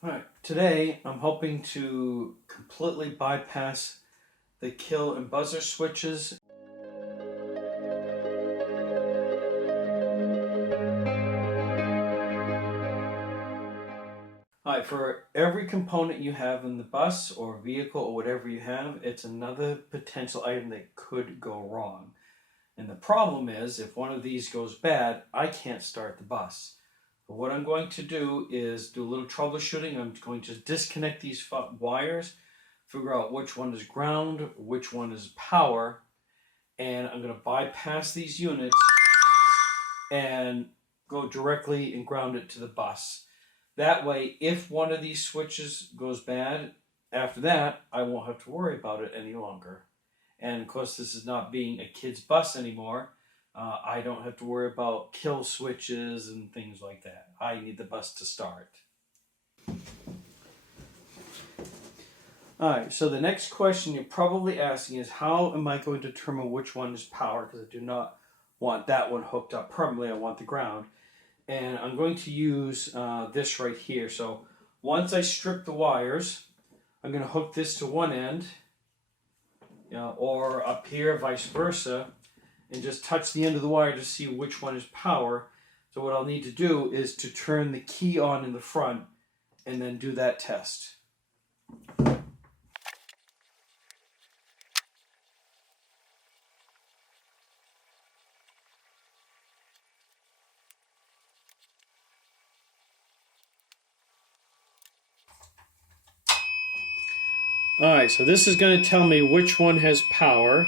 Alright, today I'm hoping to completely bypass the kill and buzzer switches. Alright, for every component you have in the bus or vehicle or whatever you have, it's another potential item that could go wrong. And the problem is, if one of these goes bad, I can't start the bus. But what I'm going to do is do a little troubleshooting. I'm going to disconnect these wires, figure out which one is ground, which one is power, and I'm going to bypass these units and go directly and ground it to the bus. That way, if one of these switches goes bad, after that, I won't have to worry about it any longer. And of course, this is not being a kid's bus anymore. I don't have to worry about kill switches and things like that. I need the bus to start. Alright, so the next question you're probably asking is, how am I going to determine which one is power? Because I do not want that one hooked up permanently. I want the ground. And I'm going to use this right here. So once I strip the wires, I'm going to hook this to one end, or up here, vice versa, and just touch the end of the wire to see which one is power. So what I'll need to do is to turn the key on in the front and then do that test. Alright, so this is going to tell me which one has power.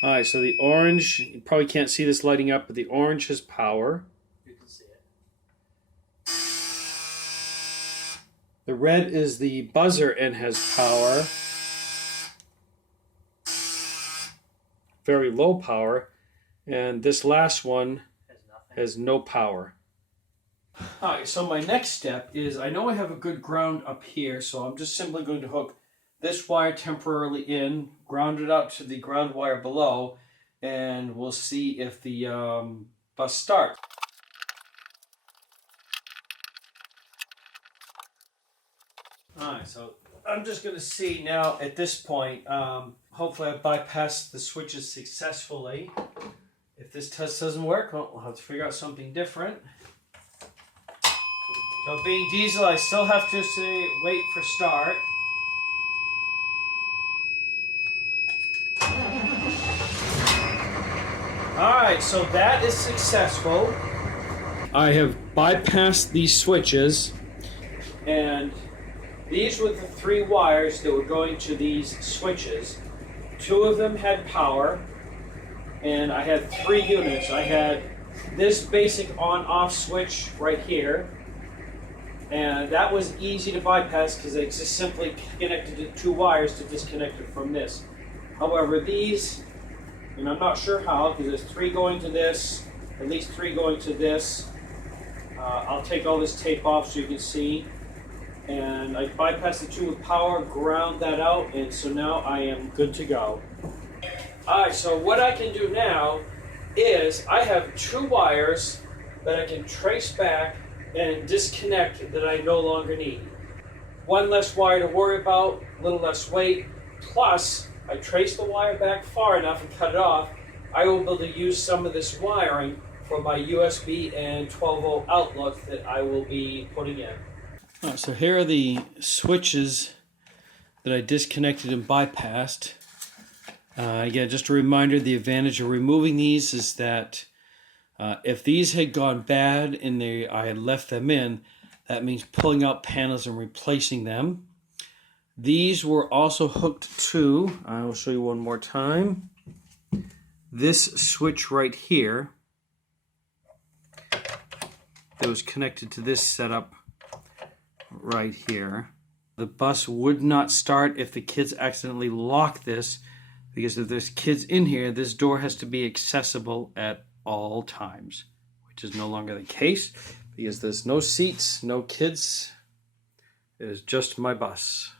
Alright, so the orange, you probably can't see this lighting up, but the orange has power. You can see it. The red is the buzzer and has power. Very low power. And this last one has no power. Alright, so my next step is, I know I have a good ground up here, so I'm just simply going to hook this wire temporarily in, ground it out to the ground wire below, and we'll see if the bus starts. Alright, so I'm just going to see now at this point, hopefully I've bypassed the switches successfully. If this test doesn't work, well, we'll have to figure out something different. So being diesel, I still have to say wait for start. Alright, so that is successful. I have bypassed these switches, and these were the three wires that were going to these switches. Two of them had power, and I had three units. I had this basic on-off switch right here, and that was easy to bypass because I just simply connected the two wires to disconnect it from this. However, these, and I'm not sure how, because there's three going to this, at least three going to this. I'll take all this tape off so you can see. And I bypassed the two with power, ground that out, and so now I am good to go. Alright, so what I can do now is I have two wires that I can trace back and disconnect that I no longer need. One less wire to worry about, a little less weight, plus I trace the wire back far enough and cut it off, I will be able to use some of this wiring for my USB and 12-volt outlet that I will be putting in. Right, so here are the switches that I disconnected and bypassed. Again, just a reminder, the advantage of removing these is that if these had gone bad and I had left them in, that means pulling out panels and replacing them. These were also hooked to, I will show you one more time, this switch right here that was connected to this setup right here. The bus would not start if the kids accidentally lock this, because if there's kids in here, this door has to be accessible at all times, which is no longer the case because there's no seats, no kids. It is just my bus.